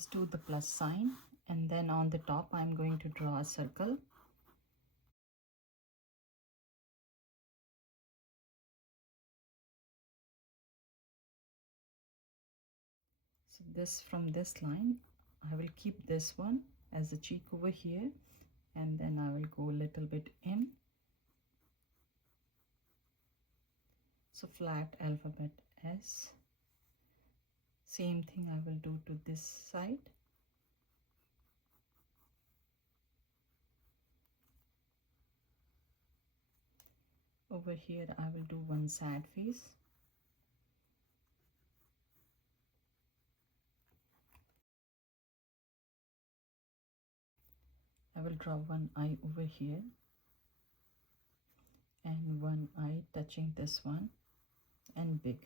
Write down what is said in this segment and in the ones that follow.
just do the plus sign, and then on the top I'm going to draw a circle. So this, from this line I will keep this one as a cheek over here, and then I will go a little bit in. So flat alphabet S. Same thing I will do to this side. Over here I will do one sad face. I will draw one eye over here and one eye touching this one and big.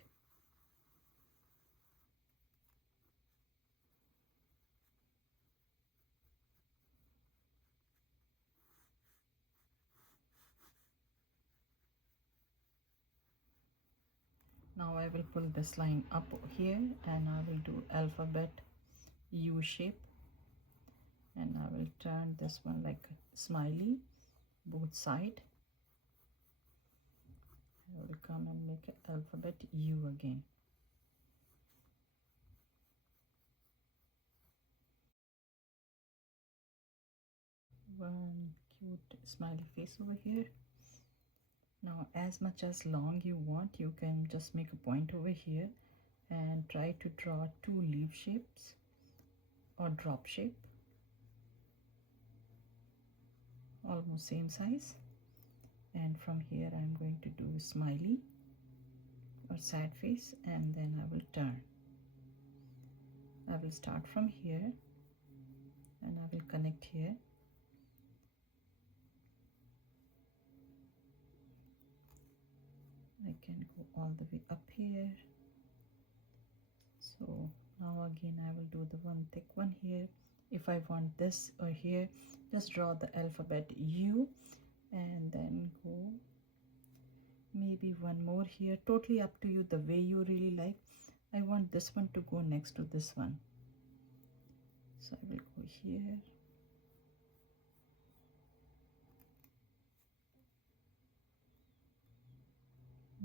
Now I will pull this line up here and I will do alphabet U shape, and I will turn this one like a smiley both side. I will come and make an alphabet U again. One cute smiley face over here. Now as much as long you want, you can just make a point over here and try to draw two leaf shapes or drop shape, almost same size. And from here I'm going to do smiley or sad face, and then I will turn. I will start from here and I will connect here. I can go all the way up here. So now again I will do the one thick one here. If I want this or here, just draw the alphabet U and then go maybe one more here. Totally up to you, the way you really like. I want this one to go next to this one, so I will go here.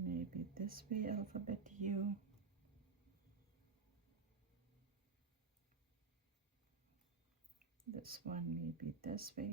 Maybe this way, alphabet U. This one maybe this way.